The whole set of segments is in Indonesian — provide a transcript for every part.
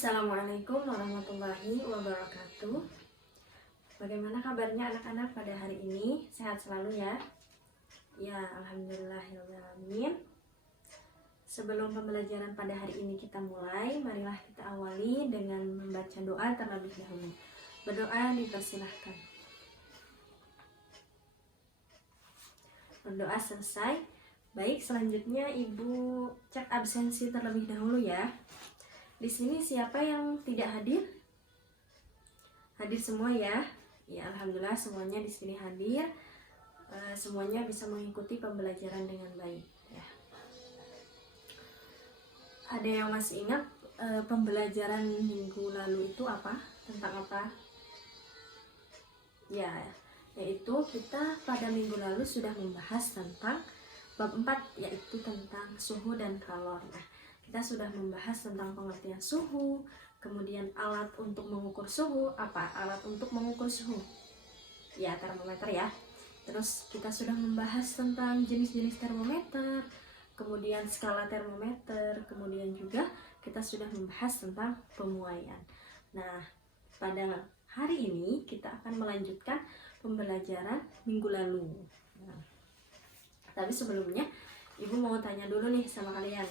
Assalamualaikum warahmatullahi wabarakatuh. Bagaimana kabarnya anak-anak pada hari ini? Sehat selalu ya? Ya, alhamdulillahirrahmanirrahim. Sebelum pembelajaran pada hari ini kita mulai, marilah kita awali dengan membaca doa terlebih dahulu. Berdoa dipersilahkan. Berdoa selesai. Baik, selanjutnya Ibu cek absensi terlebih dahulu ya. Di sini siapa yang tidak hadir? Hadir semua ya? Ya, alhamdulillah semuanya di sini hadir. Semuanya bisa mengikuti pembelajaran dengan baik ya. Ada yang masih ingat pembelajaran minggu lalu itu apa? Tentang apa? Ya, yaitu kita pada minggu lalu sudah membahas tentang bab 4, yaitu tentang suhu dan kalor. Nah, kita sudah membahas tentang pengertian suhu, kemudian alat untuk mengukur suhu. Apa alat untuk mengukur suhu? Ya, termometer ya. Terus kita sudah membahas tentang jenis-jenis termometer, kemudian skala termometer, kemudian juga kita sudah membahas tentang pemuaian. Nah, pada hari ini kita akan melanjutkan pembelajaran minggu lalu. Nah, tapi sebelumnya Ibu mau tanya dulu nih sama kalian.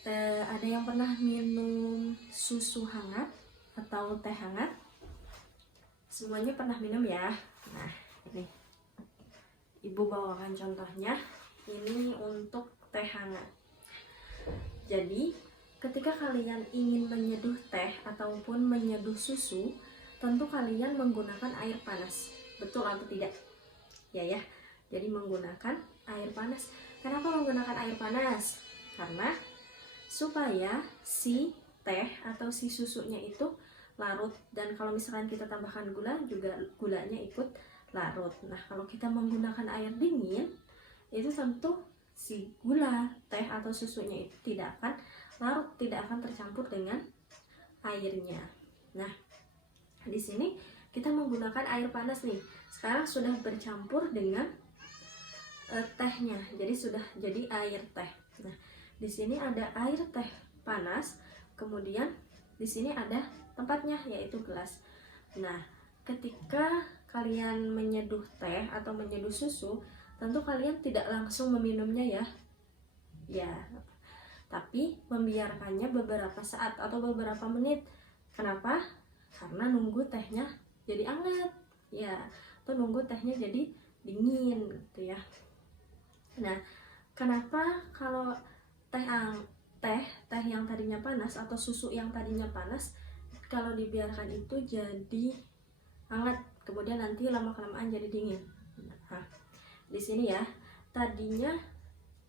Ada yang pernah minum susu hangat atau teh hangat? Semuanya pernah minum ya? Nah, ini Ibu bawakan contohnya. Ini untuk teh hangat. Jadi, ketika kalian ingin menyeduh teh ataupun menyeduh susu, tentu kalian menggunakan air panas. Betul atau tidak? Ya. Jadi menggunakan air panas. Kenapa menggunakan air panas? Karena supaya si teh atau si susunya itu larut, dan kalau misalkan kita tambahkan gula juga gulanya ikut larut. Nah, kalau kita menggunakan air dingin, itu tentu si gula, teh atau susunya itu tidak akan larut, tidak akan tercampur dengan airnya. Nah, di sini kita menggunakan air panas nih. Sekarang sudah bercampur dengan tehnya, jadi sudah jadi air teh. Nah, di sini ada air teh panas, kemudian di sini ada tempatnya yaitu gelas. Nah, ketika kalian menyeduh teh atau menyeduh susu, tentu kalian tidak langsung meminumnya ya. Ya, tapi membiarkannya beberapa saat atau beberapa menit. Kenapa? Karena nunggu tehnya jadi hangat. Ya, atau nunggu tehnya jadi dingin gitu ya. Nah, kenapa kalau teh yang tadinya panas atau susu yang tadinya panas, kalau dibiarkan itu jadi hangat, kemudian nanti lama-kelamaan jadi dingin. Nah, di sini ya, tadinya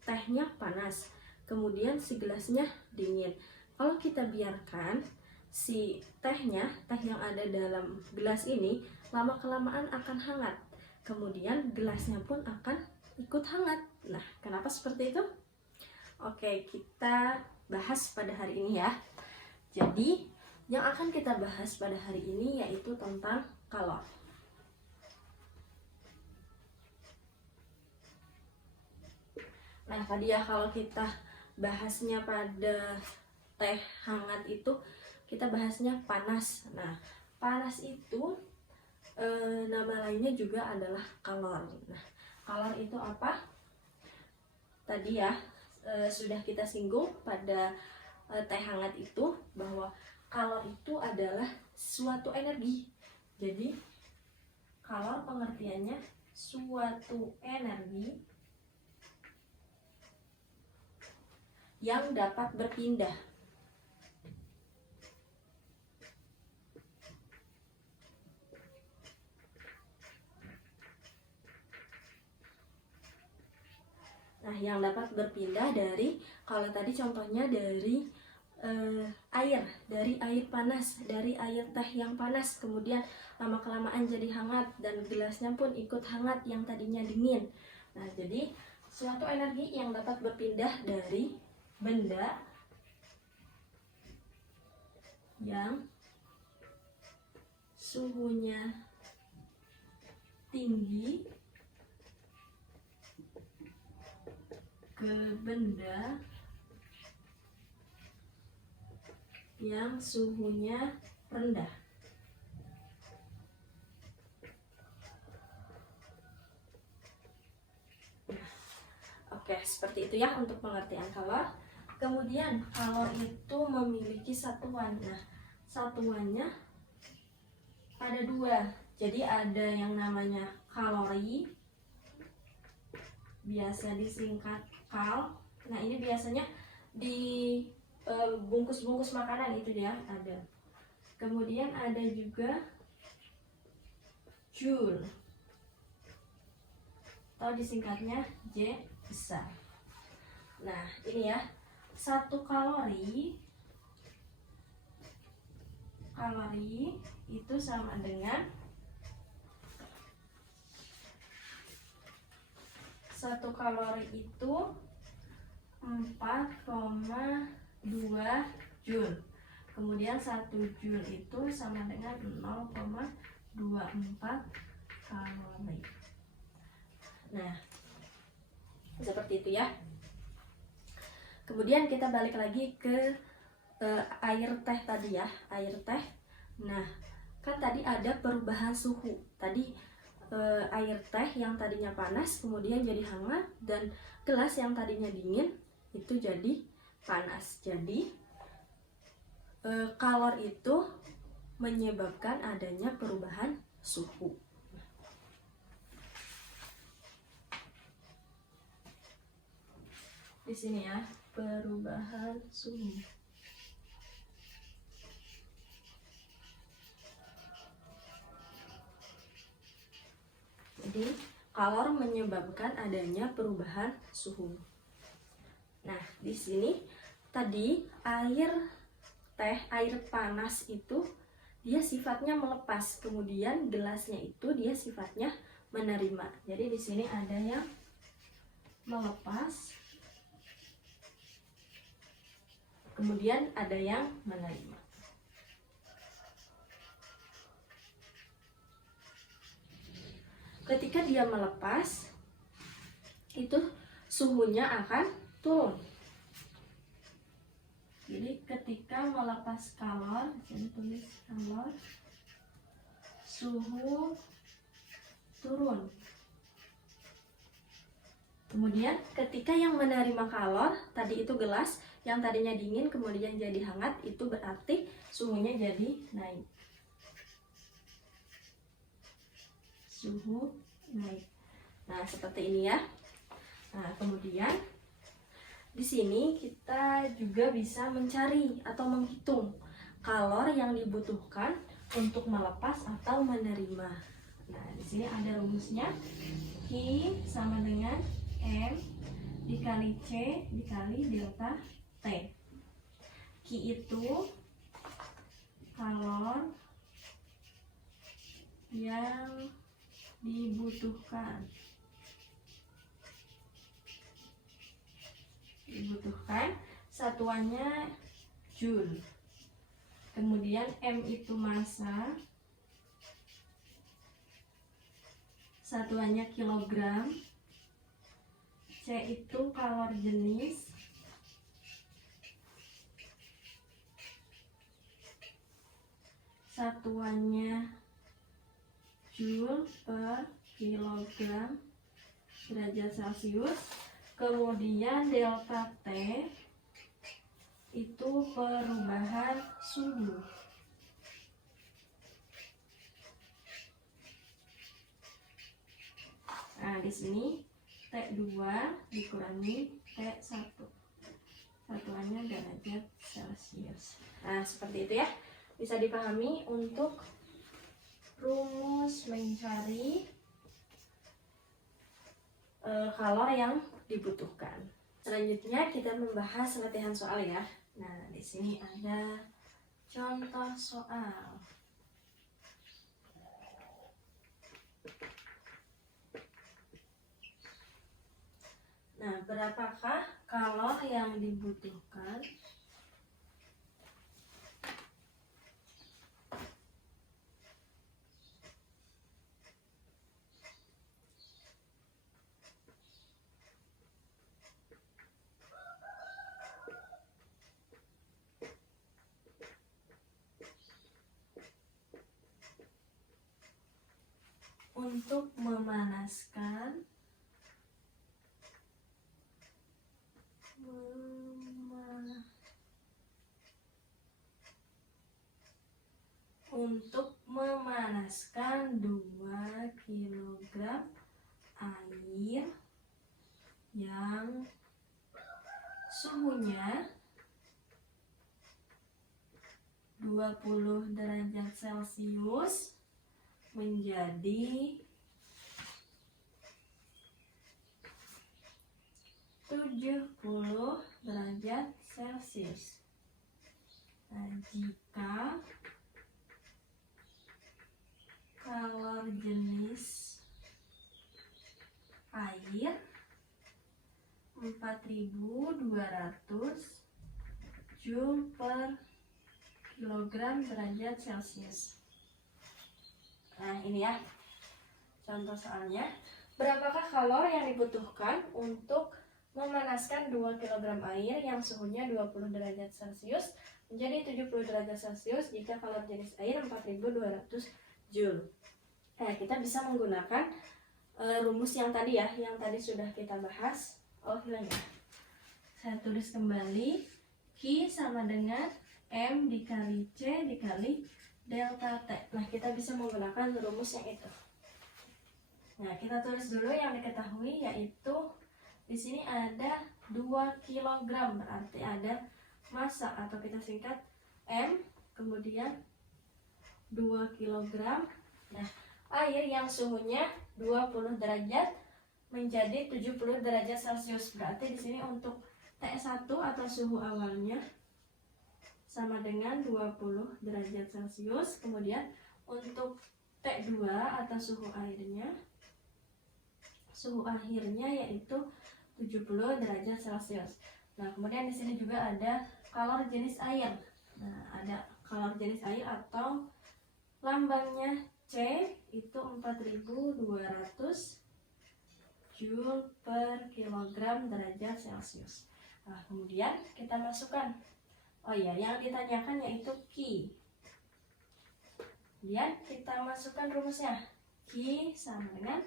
tehnya panas, kemudian si gelasnya dingin. Kalau kita biarkan si teh yang ada dalam gelas ini lama-kelamaan akan hangat, kemudian gelasnya pun akan ikut hangat. Nah, kenapa seperti itu? Oke, kita bahas pada hari ini ya. Jadi, yang akan kita bahas pada hari ini yaitu tentang kalor. Nah, tadi ya kalau kita bahasnya pada teh hangat itu kita bahasnya panas. Nah, panas itu nama lainnya juga adalah kalor. Nah, kalor itu apa? Tadi ya sudah kita singgung pada teh hangat itu bahwa kalor itu adalah suatu energi. Jadi kalor pengertiannya suatu energi yang dapat berpindah. Nah, yang dapat berpindah dari, kalau tadi contohnya dari dari air panas, dari air teh yang panas, kemudian lama-kelamaan jadi hangat dan gelasnya pun ikut hangat yang tadinya dingin. Nah, jadi suatu energi yang dapat berpindah dari benda yang suhunya tinggi ke benda yang suhunya rendah. Oke, seperti itu ya untuk pengertian kalor. Kemudian kalor itu memiliki satuan. Nah, satuannya ada dua. Jadi ada yang namanya kalori, biasa disingkat kal. Nah, ini biasanya di bungkus-bungkus makanan itu ya ada. Kemudian ada juga joule, atau disingkatnya J besar. Nah, ini ya, 1 kalori itu sama dengan 1 kalori itu 4,2 joule. Kemudian 1 joule itu sama dengan 0,24 kalori. Nah, seperti itu ya. Kemudian kita balik lagi ke air teh tadi ya, air teh. Nah, kan tadi ada perubahan suhu. Tadi air teh yang tadinya panas kemudian jadi hangat, dan gelas yang tadinya dingin itu jadi panas. Jadi kalor itu menyebabkan adanya perubahan suhu. Di sini ya, perubahan suhu. Jadi, kalor menyebabkan adanya perubahan suhu. Nah, di sini tadi air teh, air panas itu dia sifatnya melepas, kemudian gelasnya itu dia sifatnya menerima. Jadi di sini ada yang melepas, kemudian ada yang menerima. Ketika dia melepas, itu suhunya akan turun. Jadi ketika melepas kalor, jadi tulis kalor, suhu turun. Kemudian ketika yang menerima kalor, tadi itu gelas, yang tadinya dingin kemudian jadi hangat, itu berarti suhunya jadi naik. Suhu naik. Nah, seperti ini ya. Nah, kemudian di sini kita juga bisa mencari atau menghitung kalor yang dibutuhkan untuk melepas atau menerima. Nah, di sini ada rumusnya. Q sama dengan M dikali C dikali delta T. Q itu kalor yang dibutuhkan. Satuannya joule. Kemudian M itu massa, satuannya kilogram. C itu kalor jenis, satuannya joule per kilogram derajat Celcius. Kemudian delta T itu perubahan suhu. Nah, di sini T2 dikurangi T1. Satuannya derajat Celcius. Nah, seperti itu ya. Bisa dipahami untuk rumus mencari kalor yang dibutuhkan. Selanjutnya kita membahas latihan soal ya. Nah, di sini ada contoh soal. Nah, berapakah kalor yang dibutuhkan untuk memanaskan untuk memanaskan 2 kg air yang suhunya 20 derajat Celcius menjadi 70 derajat Celcius. Nah, jika kalor jenis air 4200 Joule per kilogram derajat Celcius. Nah, ini ya contoh soalnya. Berapakah kalor yang dibutuhkan untuk memanaskan 2 kg air yang suhunya 20 derajat Celcius menjadi 70 derajat Celcius jika kalor jenis air 4200 Joule. Nah, kita bisa menggunakan rumus yang tadi ya, yang tadi sudah kita bahas. Oh, hilang ya. Saya tulis kembali. Q sama dengan M dikali C dikali delta T. Nah, kita bisa menggunakan rumus yang itu. Nah, kita tulis dulu yang diketahui, yaitu di sini ada 2 kg, berarti ada massa atau kita singkat M, kemudian 2 kg. Nah, air yang suhunya 20 derajat menjadi 70 derajat Celcius. Berarti di sini untuk T1 atau suhu awalnya sama dengan 20 derajat Celcius. Kemudian untuk T2 atau suhu akhirnya yaitu 70 derajat Celcius. Nah, kemudian di sini juga ada kalor jenis air. Nah, ada kalor jenis air atau lambangnya C itu 4200 Joule per kilogram derajat Celcius. Nah, kemudian kita masukkan. Oh iya, yang ditanyakan yaitu Q. Kemudian kita masukkan rumusnya. Q sama dengan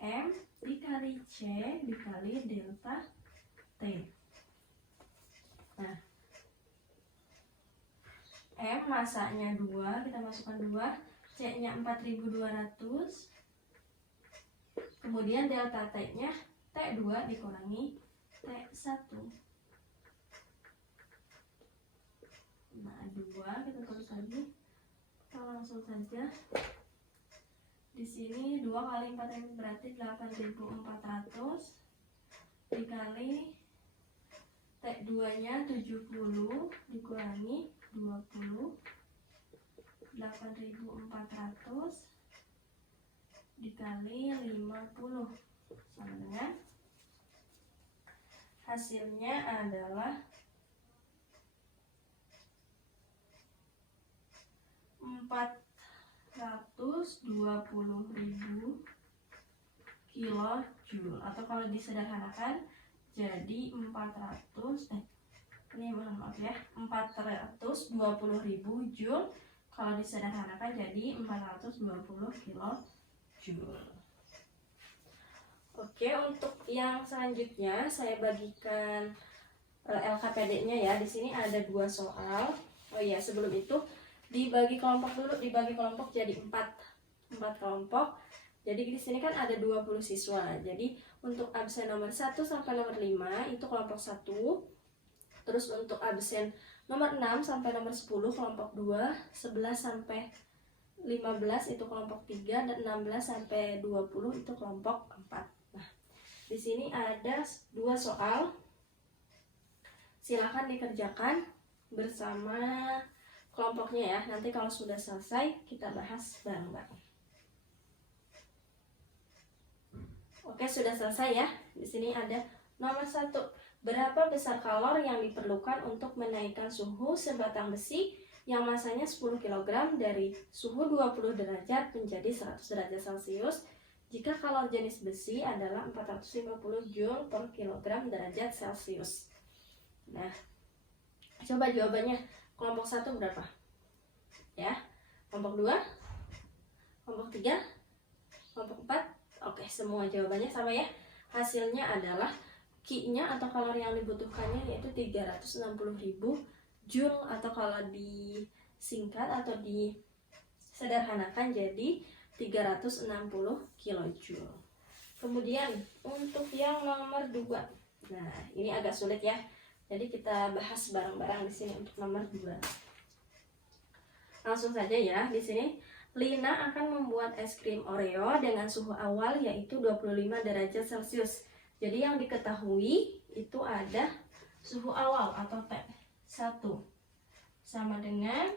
M dikali C dikali delta T. Nah, M masanya 2, kita masukkan 2. C-nya 4200. Kemudian delta T-nya T2 dikurangi T1. Nah, 2 kita tulis lagi. Kita langsung saja. Di sini 2 kali 4000 berarti 8400 dikali T2-nya 70 dikurangi 20. 8400 dikali 50 sama dengan hasilnya adalah 420.000 kilojoule, atau kalau disederhanakan jadi 420.000 joule. Kalau disederhanakan jadi 420 kilojoule. Oke, untuk yang selanjutnya saya bagikan LKPD-nya ya. Di sini ada 2 soal. Oh iya, sebelum itu dibagi kelompok dulu, dibagi kelompok jadi 4 kelompok. Jadi di sini kan ada 20 siswa. Jadi untuk absen nomor 1 sampai nomor 5 itu kelompok 1. Terus untuk absen nomor 6 sampai nomor 10 kelompok 2, 11 sampai 15 itu kelompok 3, dan 16 sampai 20 itu kelompok 4. Nah, di sini ada 2 soal. Silakan dikerjakan bersama kelompoknya ya. Nanti kalau sudah selesai kita bahas bareng-bareng. Oke, sudah selesai ya. Di sini ada nomor 1. Berapa besar kalor yang diperlukan untuk menaikkan suhu sebatang besi yang masanya 10 kg dari suhu 20 derajat menjadi 100 derajat Celcius jika kalor jenis besi adalah 450 Joule per kilogram derajat Celcius. Nah, coba jawabannya. Kelompok 1 berapa? Ya. Kelompok 2, kelompok 3, Kelompok 4, oke, semua jawabannya sama ya. Hasilnya adalah Q-nya atau kalori yang dibutuhkannya yaitu 360.000 Joule, atau kalau disingkat atau disederhanakan jadi 360 kilojoule. Kemudian untuk yang nomor 2, nah ini agak sulit ya, jadi kita bahas bareng-bareng di sini untuk nomor 2. Langsung saja ya, di sini Lina akan membuat es krim Oreo dengan suhu awal yaitu 25 derajat Celcius. Jadi yang diketahui itu ada suhu awal atau T1 sama dengan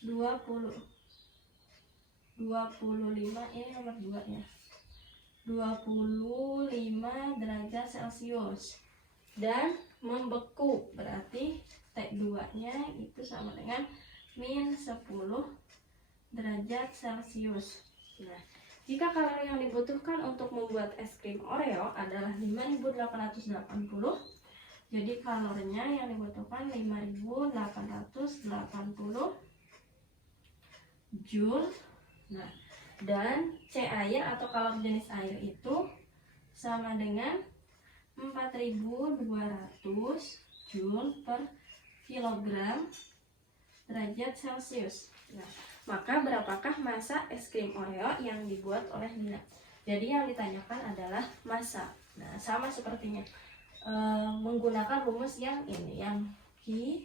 25, ini nomor 2 ya, 25 derajat Celcius, dan membeku berarti T2 nya itu sama dengan min 10 derajat Celcius. Nah, jika kalori yang dibutuhkan untuk membuat es krim Oreo adalah 5.880, jadi kalorinya yang dibutuhkan 5.880 Joule. Nah, dan C air atau kalori jenis air itu sama dengan 4.200 Joule per kilogram derajat Celcius. Nah, maka berapakah massa es krim Oreo yang dibuat oleh Lina? Jadi yang ditanyakan adalah massa. Nah, sama sepertinya menggunakan rumus yang ini, yang Q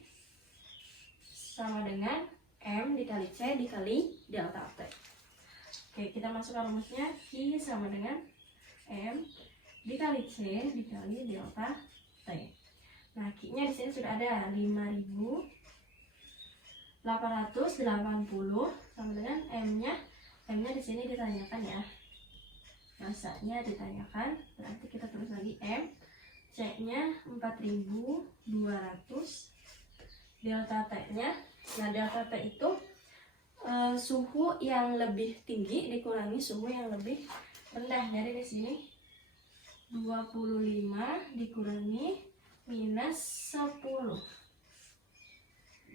sama dengan M dikali C dikali delta T. Oke, kita masukkan rumusnya. Q sama dengan M dikali C dikali delta T. Nah, Q-nya di sini sudah ada 5.880 sama dengan M-nya. M-nya di sini ditanyakan ya. Masanya ditanyakan, berarti kita tulis lagi M. C-nya 4.200. Delta T-nya, nah delta T itu suhu yang lebih tinggi dikurangi suhu yang lebih rendah. Jadi di sini 25 dikurangi minus 10.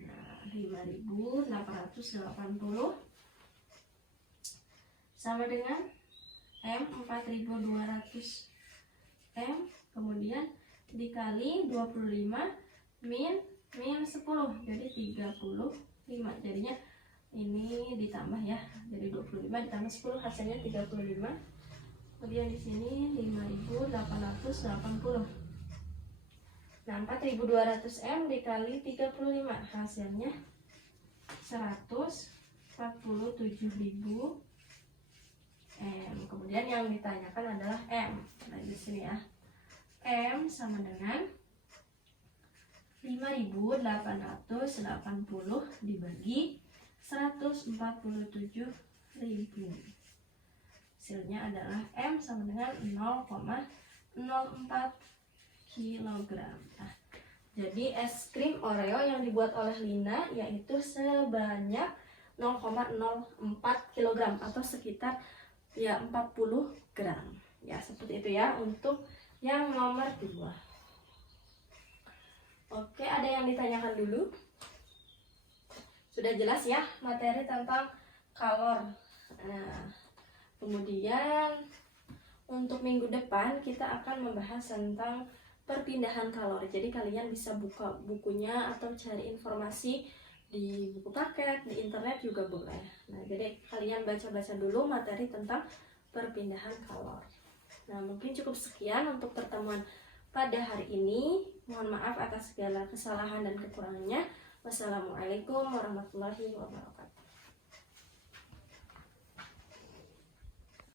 Nah, 5.880 sama dengan M 4.200 M, kemudian dikali 25 min 10, jadi 35. Jadinya ini ditambah ya, jadi 25 ditambah 10 hasilnya 35. Kemudian di sini 5.880. Nah, 4.200 M dikali 35 hasilnya 147.000 M. Kemudian yang ditanyakan adalah M. Nah, di sini ya. M sama dengan 5.880 dibagi 147.000. Hasilnya adalah M sama dengan 0,04 kg. Nah, jadi es krim Oreo yang dibuat oleh Lina yaitu sebanyak 0,04 kg atau sekitar ya 40 gram. Ya, seperti itu ya untuk yang nomor 2. Oke, ada yang ditanyakan dulu? Sudah jelas ya materi tentang kalor. Nah, kemudian untuk minggu depan kita akan membahas tentang perpindahan kalori. Jadi kalian bisa buka bukunya atau cari informasi di buku paket, di internet juga boleh. Nah, jadi kalian baca-baca dulu materi tentang perpindahan kalori. Nah, mungkin cukup sekian untuk pertemuan pada hari ini. Mohon maaf atas segala kesalahan dan kekurangannya. Wassalamualaikum warahmatullahi wabarakatuh.